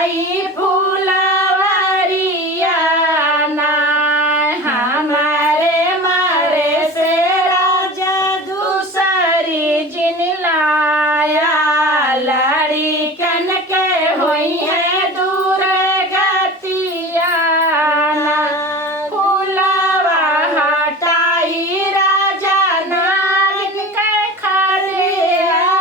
जाई फुलवरिया ना हमारे मारे से राजा दूसरी जिन लाया लड़िकन के हुई है दूर गतिया ना फुलवा हटाई राजा नागिन के खाले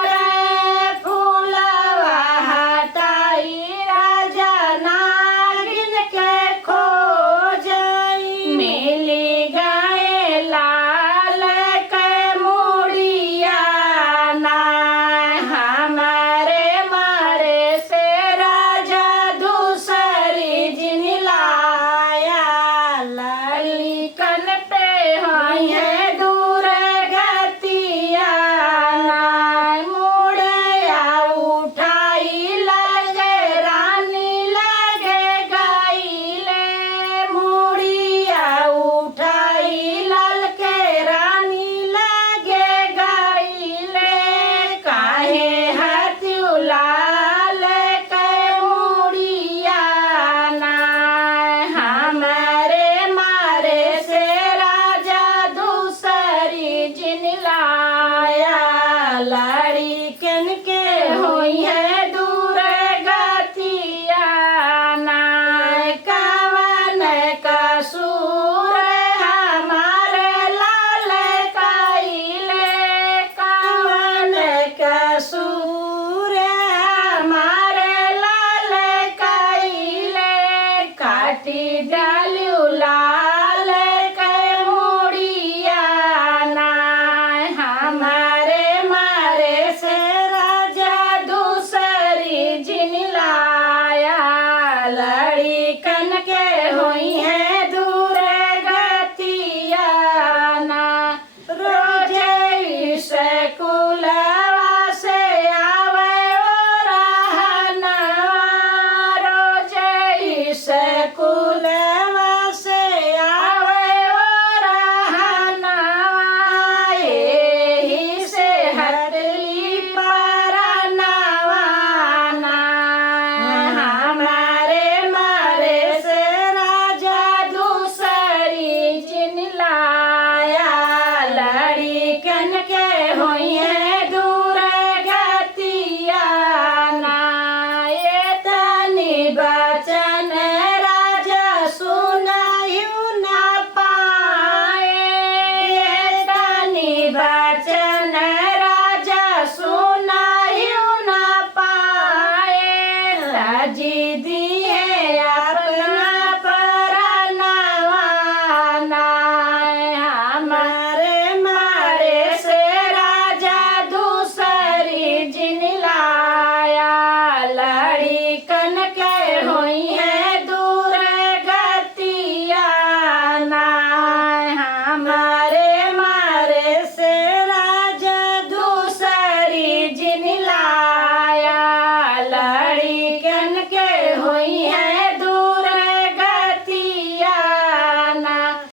रे फुलवा हटाई राजा नागिन के खोजई मिली गए लाल के मुड़िया ना हमारे मारे से राजा दूसरी जिन लाया लड़िकन पे हुई है दूर गतिया ना मुड़िया उठाई लगे रानी लगे गाइले मुड़िया उठाई लाल के रानी लगे गाइले काहे हाथियो लाल के मुड़िया ना हमारे मारे से राजा दूसरी जिन लाया लड़िकन के हुई है दूर गतिया ना कवन कसूर हमारे लाल काइले कवन कसूर हमारे लाल काइले काटी डालू लाल के मुड़िया ना हमारे मारे से राजा दूसरी जिन लाया लड़िकन के हुई है दूर गतिया ना रोजे स्कूलवा से आवे ओ रहनवा रोजे स्कूलवा से आवे ओ रहनवा एही से हटली परनवा ना हमारे मारे से राजा दूसरी जिन लाया लड़िकन के हुई है दूर गतिया ना ये तनी बचन राजा सुनायु ना पाए ये तनी बचन राजा सुनायु ना पाए राजी दी